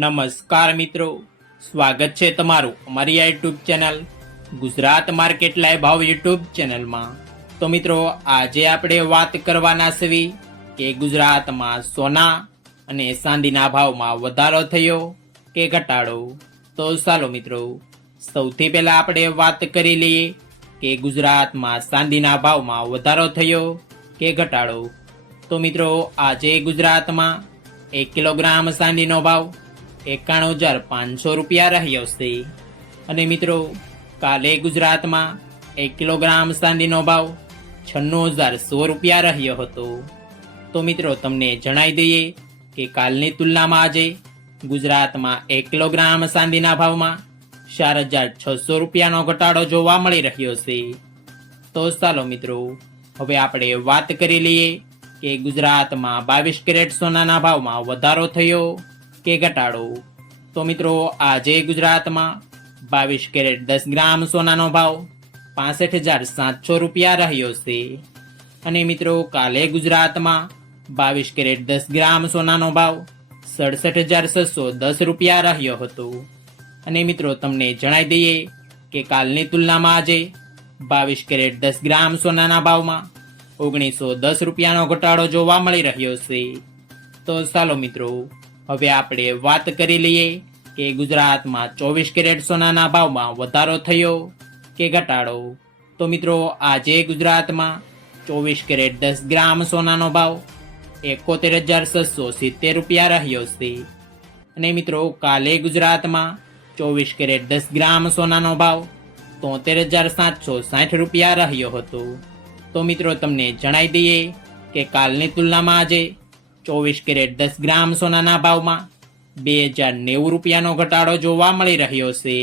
નમસ્કાર મિત્રો, સ્વાગત છે તમારું અમારી આ YouTube channel Gujarat market live ભાવ યુટ્યુબ ચેનલમાં। તો મિત્રો, આજે આપણે વાત કરવાના છીએ કે ગુજરાતમાં સોના અને ચાંદીના ભાવમાં વધારો થયો કે ઘટાડો। તો ચાલો મિત્રો, સૌથી પહેલા આપણે વાત કરી લઈએ કે ગુજરાતમાં ચાંદીના ભાવમાં વધારો થયો કે ઘટાડો। તો મિત્રો, આજે ગુજરાતમાં 1 કિલોગ્રામ ચાંદીનો ભાવ 91,500 રૂપિયા રહ્યો છે અને મિત્રો, કાલે ગુજરાતમાં 1 કિલોગ્રામ ચાંદીનો ભાવ 96,100 રૂપિયા રહ્યો હતો। તો મિત્રો, તમને જણાવી દઈએ કે કાલની તુલનામાં આજે ગુજરાતમાં 1 કિલોગ્રામ ચાંદીના ભાવમાં 4,600 રૂપિયાનો ઘટાડો જોવા મળી રહ્યો છે। તો ચાલો મિત્રો, હવે આપણે વાત કરી લઈએ કે ગુજરાતમાં 22 કેરેટ સોનાના ભાવમાં વધારો થયો કે ઘટાડો। તો મિત્રો, આજે ગુજરાતમાં 22 કેરેટ 10 ગ્રામ સોનાનો ભાવ 65,700 રૂપિયા રહ્યો છે અને મિત્રો, કાલે ગુજરાતમાં 22 કેરેટ 10 ગ્રામ સોનાનો ભાવ 67,610 રૂપિયા રહ્યો હતો અને મિત્રો, તમને જણાવી દઈએ કે કાલની તુલનામાં આજે 22 કેરેટ 10 ગ્રામ સોનાના ભાવમાં 1910 રૂપિયાનો ઘટાડો જોવા મળી રહ્યો છે। તો ચાલો મિત્રો, હવે આપણે વાત કરી લઈએ કે ગુજરાતમાં 24 કેરેટ સોનાના ભાવમાં વધારો થયો કે ઘટાડો। તો મિત્રો, આજે ગુજરાતમાં 24 કેરેટ 10 ગ્રામ સોનાનો ભાવ 71,670 રૂપિયા રહ્યો છે અને મિત્રો, કાલે ગુજરાતમાં 24 કેરેટ 10 ગ્રામ સોનાનો ભાવ 73,760 રૂપિયા રહ્યો હતો। તો મિત્રો, તમને જણાવી દઈએ કે કાલની તુલનામાં આજે 24 કેરેટ 10 ગ્રામ સોનાના ભાવમાં 2,090 રૂપિયાનો ઘટાડો જોવા મળી રહ્યો છે।